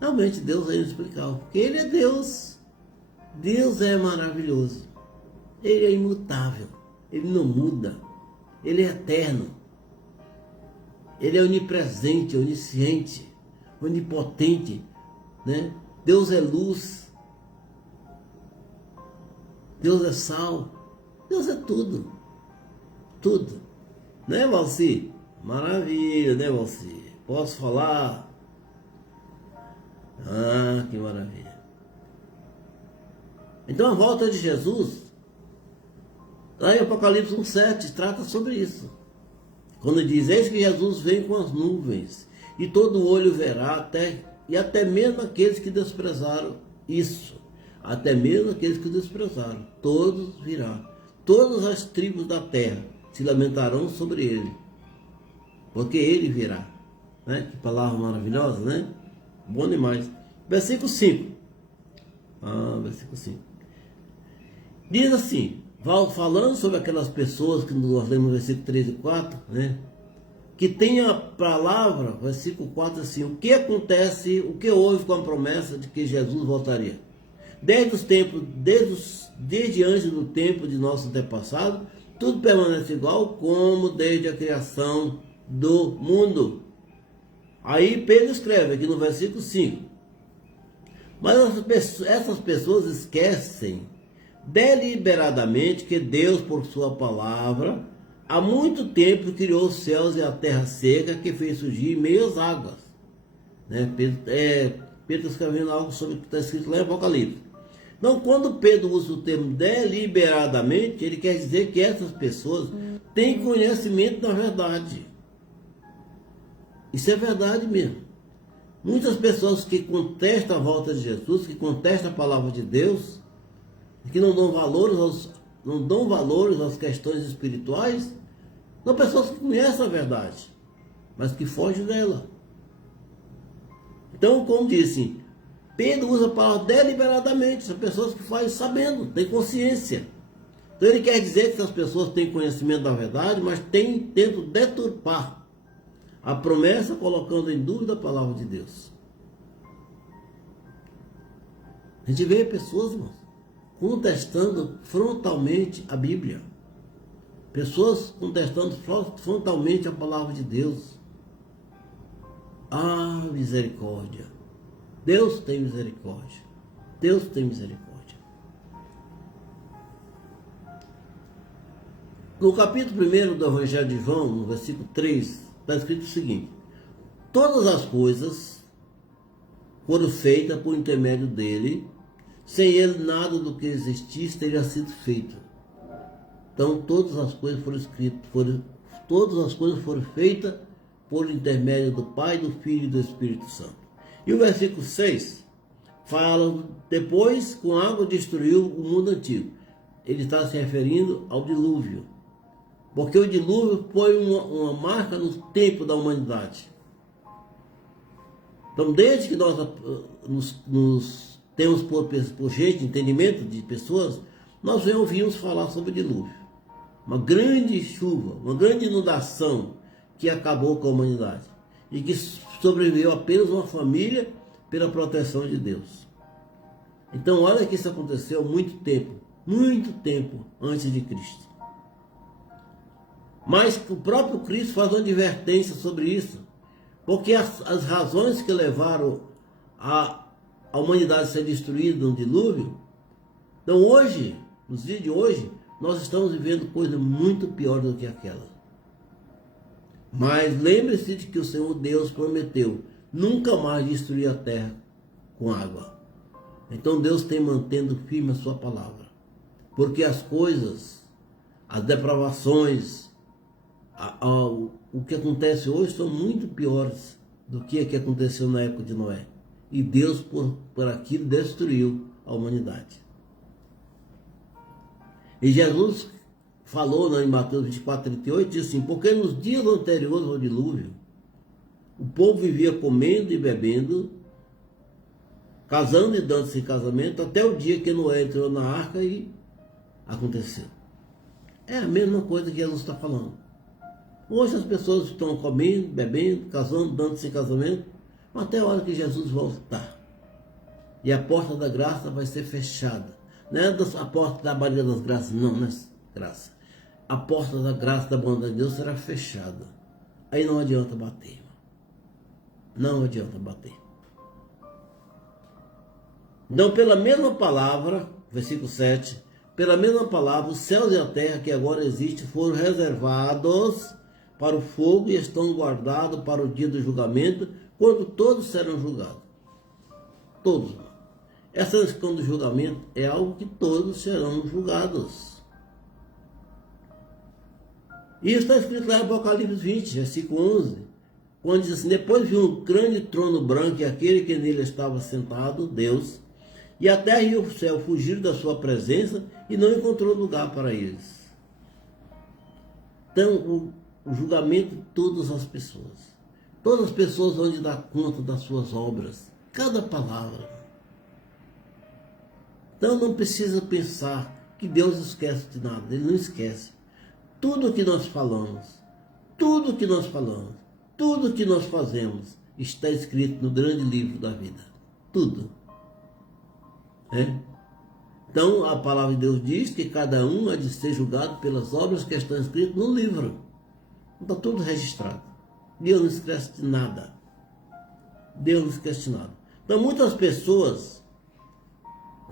Realmente Deus é inexplicável, porque Ele é Deus. Deus é maravilhoso. Ele é imutável. Ele não muda. Ele é eterno. Ele é onipresente, onisciente, onipotente, né? Deus é luz. Deus é sal. Deus é tudo. Tudo. Né, Valci? Maravilha, né, Valci? Posso falar? Ah, que maravilha. Então a volta de Jesus, lá em Apocalipse 1,7, trata sobre isso. Quando diz, eis que Jesus vem com as nuvens, e todo olho verá, e até mesmo aqueles que desprezaram isso. Até mesmo aqueles que desprezaram. Todos virá. Todas as tribos da terra se lamentarão sobre ele. Porque ele virá. Né? Que palavra maravilhosa, né? Bom demais. Versículo 5. Versículo 5. Diz assim, falando sobre aquelas pessoas que nós lemos no versículo 3 e 4, né? Que tem a palavra, versículo 4 assim, o que acontece, o que houve com a promessa de que Jesus voltaria? Desde os tempos, desde antes do tempo de nosso antepassado, tudo permanece igual como desde a criação do mundo. Aí Pedro escreve aqui no versículo 5. Mas essas pessoas esquecem deliberadamente que Deus, por sua palavra, há muito tempo criou os céus e a terra seca, que fez surgir em meio às águas. Né? Pedro escrevendo algo sobre o que está escrito lá em Apocalipse. Então, quando Pedro usa o termo deliberadamente, ele quer dizer que essas pessoas têm conhecimento da verdade. Isso é verdade mesmo. Muitas pessoas que contestam a volta de Jesus, que contestam a palavra de Deus, que não dão valores às questões espirituais, são pessoas que conhecem a verdade, mas que fogem dela. Então, como disse, Pedro usa a palavra deliberadamente. São pessoas que fazem sabendo, têm consciência. Então ele quer dizer que as pessoas têm conhecimento da verdade, mas tentam deturpar a promessa, colocando em dúvida a palavra de Deus. A gente vê pessoas, irmãos, contestando frontalmente a Bíblia. Pessoas contestando frontalmente a palavra de Deus. Ah, misericórdia. Deus tem misericórdia. Deus tem misericórdia. No capítulo 1 do Evangelho de João, no versículo 3, está escrito o seguinte: todas as coisas foram feitas por intermédio dele, sem ele nada do que existisse teria sido feito. Então todas as coisas foram escritas, todas as coisas foram feitas por intermédio do Pai, do Filho e do Espírito Santo. E o versículo 6 fala, depois com água destruiu o mundo antigo. Ele está se referindo ao dilúvio. Porque o dilúvio foi uma marca no tempo da humanidade. Então, desde que nós nos temos por gente, entendimento de pessoas, nós já ouvimos falar sobre o dilúvio. Uma grande chuva, uma grande inundação que acabou com a humanidade. E que sobreviveu apenas uma família pela proteção de Deus. Então, olha que isso aconteceu há muito tempo antes de Cristo. Mas o próprio Cristo faz uma advertência sobre isso, porque as razões que levaram a humanidade a ser destruída no dilúvio, então hoje, nos dias de hoje, nós estamos vivendo coisa muito pior do que aquela. Mas lembre-se de que o Senhor Deus prometeu nunca mais destruir a terra com água. Então Deus tem mantendo firme a sua palavra. Porque as coisas, as depravações, o que acontece hoje são muito piores do que aconteceu na época de Noé. E Deus, por aquilo, destruiu a humanidade. E Jesus falou em Mateus 24:38, diz assim: porque nos dias anteriores ao dilúvio, o povo vivia comendo e bebendo, casando e dando-se em casamento, até o dia que Noé entrou na arca e aconteceu. É a mesma coisa que Jesus está falando. Hoje as pessoas estão comendo, bebendo, casando, dando-se em casamento, até a hora que Jesus voltar. E a porta da graça vai ser fechada. Não é a porta da Maria das Graças, não é graça. A porta da graça da bondade de Deus será fechada. Aí não adianta bater. Não adianta bater. Então, pela mesma palavra, versículo 7, pela mesma palavra, os céus e a terra que agora existem foram reservados para o fogo e estão guardados para o dia do julgamento, quando todos serão julgados. Todos. Essa questão do julgamento é algo que todos serão julgados. Isso está escrito lá em Apocalipse 20, versículo 11, quando diz assim: depois viu um grande trono branco e aquele que nele estava sentado, Deus, e a terra e o céu fugiram da sua presença e não encontrou lugar para eles. Então, o julgamento de todas as pessoas vão de dar conta das suas obras, cada palavra. Então não precisa pensar que Deus esquece de nada, Ele não esquece. Tudo que nós falamos, tudo que nós fazemos, está escrito no grande livro da vida. Tudo. Então a palavra de Deus diz que cada um há de ser julgado pelas obras que estão escritas no livro. Está tudo registrado. Deus não esquece de nada. Deus não esquece de nada. Então muitas pessoas,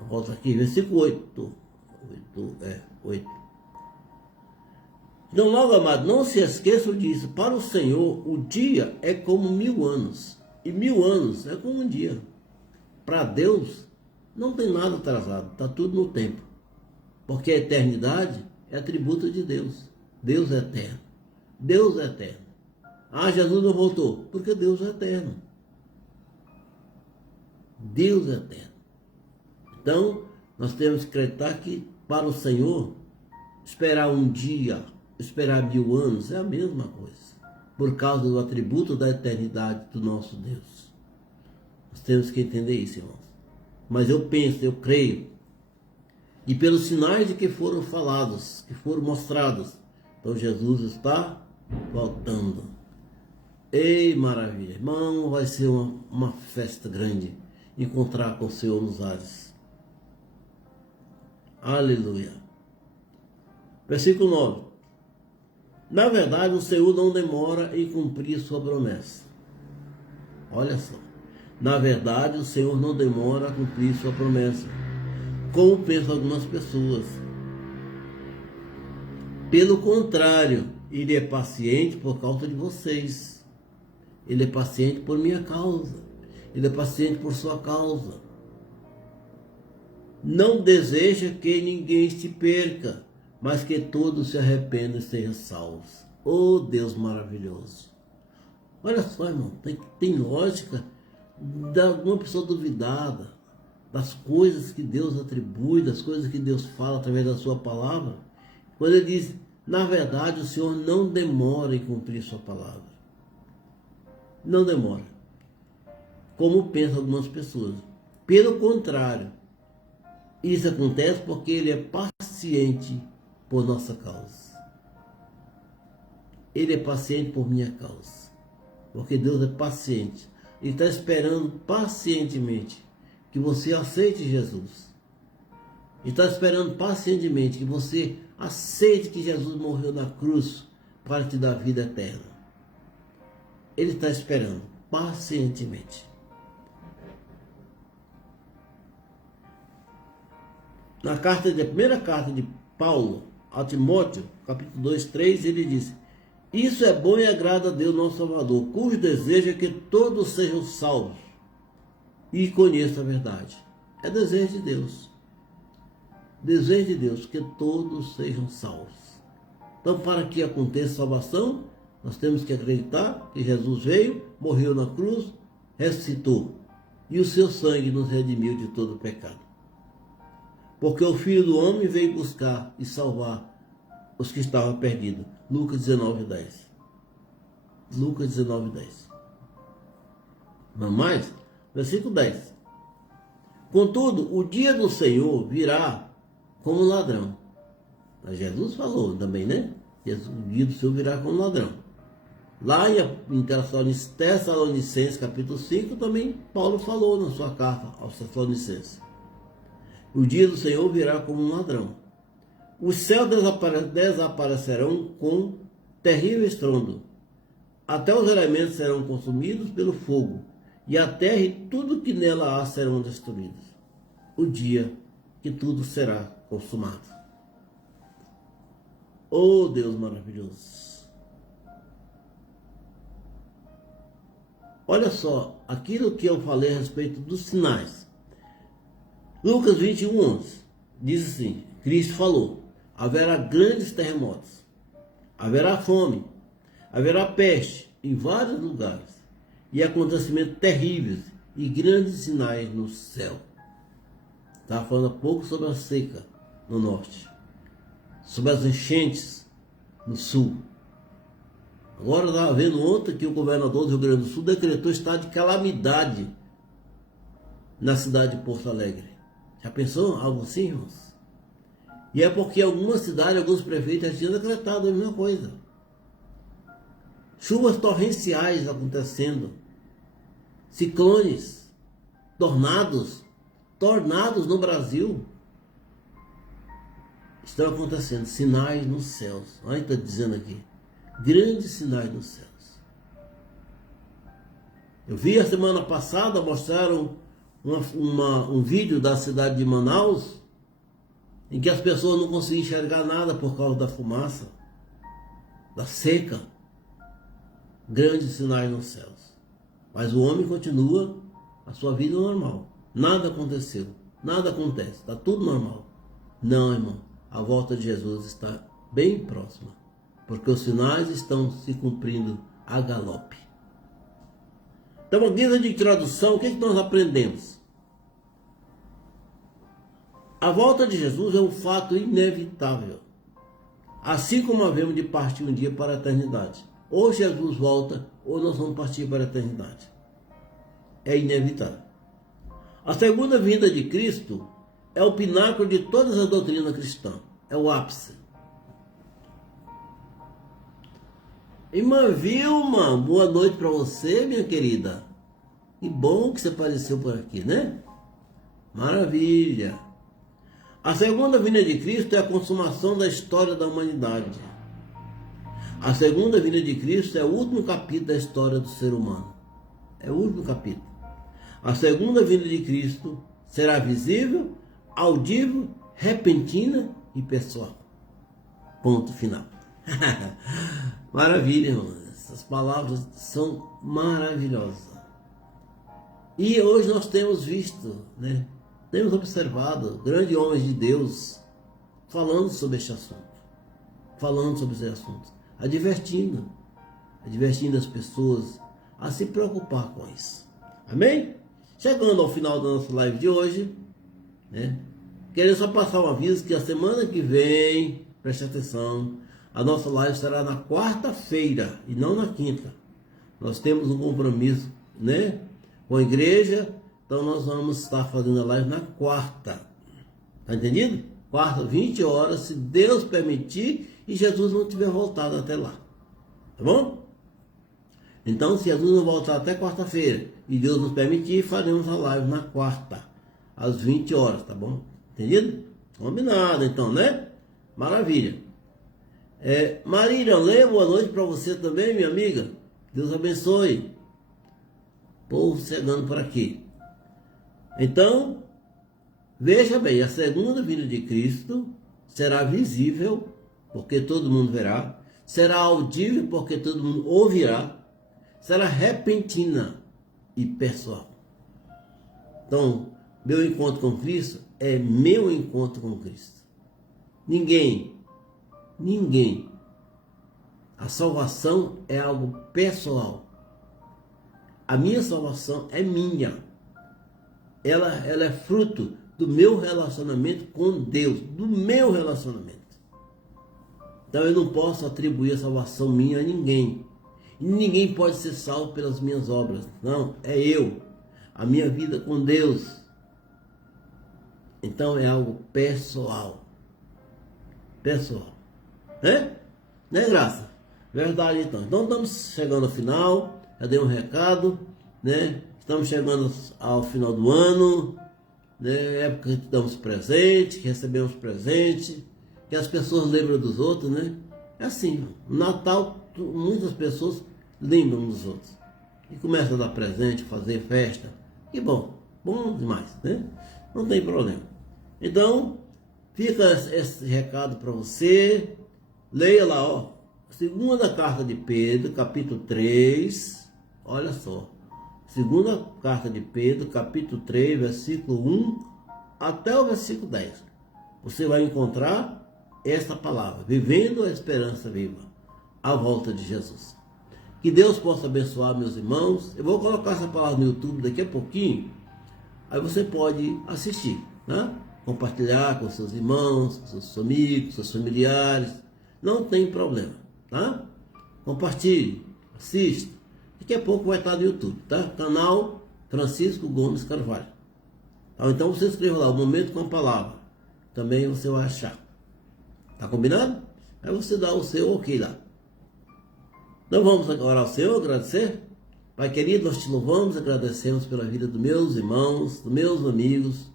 volta aqui, versículo 8. 8. Então, logo, amado, não se esqueçam disso. Para o Senhor, o dia é como 1000 anos. E 1000 anos é como um dia. Para Deus, não tem nada atrasado. Está tudo no tempo. Porque a eternidade é atributo de Deus. Deus é eterno. Deus é eterno. Ah, Jesus não voltou. Porque Deus é eterno. Deus é eterno. Então, nós temos que acreditar que para o Senhor, esperar um dia, esperar 1000 anos é a mesma coisa. Por causa do atributo da eternidade do nosso Deus. Nós temos que entender isso, irmãos. Mas eu penso, eu creio, e pelos sinais de que foram falados, que foram mostrados, então Jesus está voltando. Ei, maravilha! Irmão, vai ser uma festa grande encontrar com o Senhor nos ares. Aleluia. Versículo 9. Na verdade, o Senhor não demora em cumprir sua promessa. Olha só. Na verdade, o Senhor não demora a cumprir sua promessa, como pensam algumas pessoas. Pelo contrário, Ele é paciente por causa de vocês. Ele é paciente por minha causa. Ele é paciente por sua causa. Não deseja que ninguém se perca, mas que todos se arrependam e sejam salvos. Oh, Deus maravilhoso! Olha só, irmão, tem lógica de alguma pessoa duvidada das coisas que Deus atribui, das coisas que Deus fala através da sua palavra, quando Ele diz: na verdade, o Senhor não demora em cumprir sua palavra. Não demora, como pensam algumas pessoas. Pelo contrário, isso acontece porque Ele é paciente por nossa causa. Ele é paciente por minha causa. Porque Deus é paciente. Ele está esperando pacientemente que você aceite Jesus. Ele está esperando pacientemente que você aceite que Jesus morreu na cruz para te dar vida eterna. Ele está esperando pacientemente. Na primeira carta de Paulo a Timóteo, capítulo 2, 3, ele diz: isso é bom e agrada a Deus nosso Salvador, cujo desejo é que todos sejam salvos e conheçam a verdade. É desejo de Deus. Desejo de Deus que todos sejam salvos. Então, para que aconteça salvação, nós temos que acreditar que Jesus veio, morreu na cruz, ressuscitou, e o seu sangue nos redimiu de todo o pecado. Porque o Filho do Homem veio buscar e salvar os que estavam perdidos. Lucas 19:10. Lucas 19:10. Não mais? Versículo 10. Contudo, o dia do Senhor virá como ladrão. Jesus falou também, né? O dia do Senhor virá como ladrão. Lá em Tessalonicenses capítulo 5, também Paulo falou na sua carta aos Tessalonicenses. O dia do Senhor virá como um ladrão. Os céus desaparecerão com terrível estrondo. Até os elementos serão consumidos pelo fogo, e a terra e tudo que nela há serão destruídos. O dia que tudo será consumado. Oh Deus maravilhoso! Olha só, aquilo que eu falei a respeito dos sinais. Lucas 21:11 diz assim: Cristo falou: haverá grandes terremotos, haverá fome, haverá peste em vários lugares, e acontecimentos terríveis e grandes sinais no céu. Estava falando há pouco sobre a seca no norte, sobre as enchentes no sul. Agora estava vendo ontem que o governador do Rio Grande do Sul decretou estado de calamidade na cidade de Porto Alegre. Já pensou algo assim, irmãos? E é porque algumas cidades, alguns prefeitos já tinham decretado a mesma coisa. Chuvas torrenciais acontecendo, ciclones, tornados no Brasil estão acontecendo, sinais nos céus. Olha o que está dizendo aqui, grandes sinais nos céus. Eu vi a semana passada, mostraram um vídeo da cidade de Manaus, em que as pessoas não conseguiam enxergar nada por causa da fumaça, da seca. Grandes sinais nos céus. Mas o homem continua a sua vida normal. Nada aconteceu, nada acontece, está tudo normal. Não, irmão, a volta de Jesus está bem próxima, porque os sinais estão se cumprindo a galope. Então, a guisa de introdução, o que nós aprendemos? A volta de Jesus é um fato inevitável. Assim como havemos de partir um dia para a eternidade. Ou Jesus volta, ou nós vamos partir para a eternidade. É inevitável. A segunda vinda de Cristo é o pináculo de todas as doutrinas cristãs. É o ápice. Irmã Vilma, boa noite para você, minha querida. Que bom que você apareceu por aqui, né? Maravilha. A segunda vinda de Cristo é a consumação da história da humanidade. A segunda vinda de Cristo é o último capítulo da história do ser humano. É o último capítulo. A segunda vinda de Cristo será visível, audível, repentina e pessoal. Ponto final. Maravilha, irmão. Essas palavras são maravilhosas. E hoje nós temos visto, né? Temos observado grandes homens de Deus falando sobre este assunto. Advertindo as pessoas a se preocupar com isso. Amém? Chegando ao final da nossa live de hoje, né? Queria só passar um aviso que a semana que vem, preste atenção, a nossa live será na quarta-feira e não na quinta. Nós temos um compromisso, né, com a igreja, então nós vamos estar fazendo a live na quarta. Tá entendido? Quarta, 20 horas, se Deus permitir e Jesus não tiver voltado até lá. Tá bom? Então, se Jesus não voltar até quarta-feira e Deus nos permitir, faremos a live na quarta, às 20 horas, tá bom? Entendido? Combinado, então, né? Maravilha. Marília Lê, boa noite para você também, minha amiga. Deus abençoe. Povo chegando por aqui. Então, veja bem, a segunda vinda de Cristo será visível, porque todo mundo verá. Será audível, porque todo mundo ouvirá. Será repentina e pessoal. Então, meu encontro com Cristo é meu encontro com Cristo. Ninguém. A salvação é algo pessoal. A minha salvação é minha. Ela é fruto do meu relacionamento com Deus, do meu relacionamento. Então eu não posso atribuir a salvação minha a ninguém. E ninguém pode ser salvo pelas minhas obras. Não, é eu. A minha vida com Deus. Então é algo pessoal. Pessoal. Né, Graça? Verdade, então. Então estamos chegando ao final, já dei um recado, né? Estamos chegando ao final do ano, né? Época que damos presente, que recebemos presente, que as pessoas lembram dos outros, né? É assim, no Natal muitas pessoas lembram dos outros. E começam a dar presente, fazer festa. Que bom, bom demais, né? Não tem problema. Então, fica esse recado para você. Leia lá, ó. Segunda carta de Pedro, capítulo 3. Olha só. Segunda carta de Pedro, capítulo 3, versículo 1 até o versículo 10. Você vai encontrar esta palavra, vivendo a esperança viva, à volta de Jesus. Que Deus possa abençoar meus irmãos. Eu vou colocar essa palavra no YouTube daqui a pouquinho. Aí você pode assistir, né? Compartilhar com seus irmãos, com seus amigos, seus familiares. Não tem problema, tá? Compartilhe, assista. Daqui a pouco vai estar no YouTube, tá? Canal Francisco Gomes Carvalho. Então você escreva lá, o Momento com a Palavra. Também você vai achar. Tá combinado? Aí você dá o seu ok lá. Então vamos agora ao Senhor, agradecer. Pai querido, nós te louvamos, agradecemos pela vida dos meus irmãos, dos meus amigos.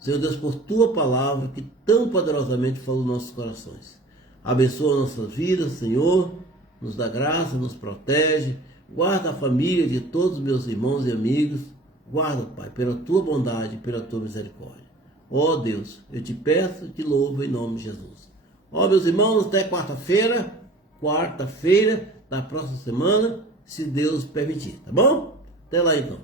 Senhor Deus, por tua palavra que tão poderosamente falou nos nossos corações. Abençoa nossas vidas, Senhor, nos dá graça, nos protege. Guarda a família de todos os meus irmãos e amigos. Guarda, Pai, pela tua bondade, pela tua misericórdia. Ó Deus, eu te peço, te louvo em nome de Jesus. Ó meus irmãos, até quarta-feira da próxima semana, se Deus permitir, tá bom? Até lá então.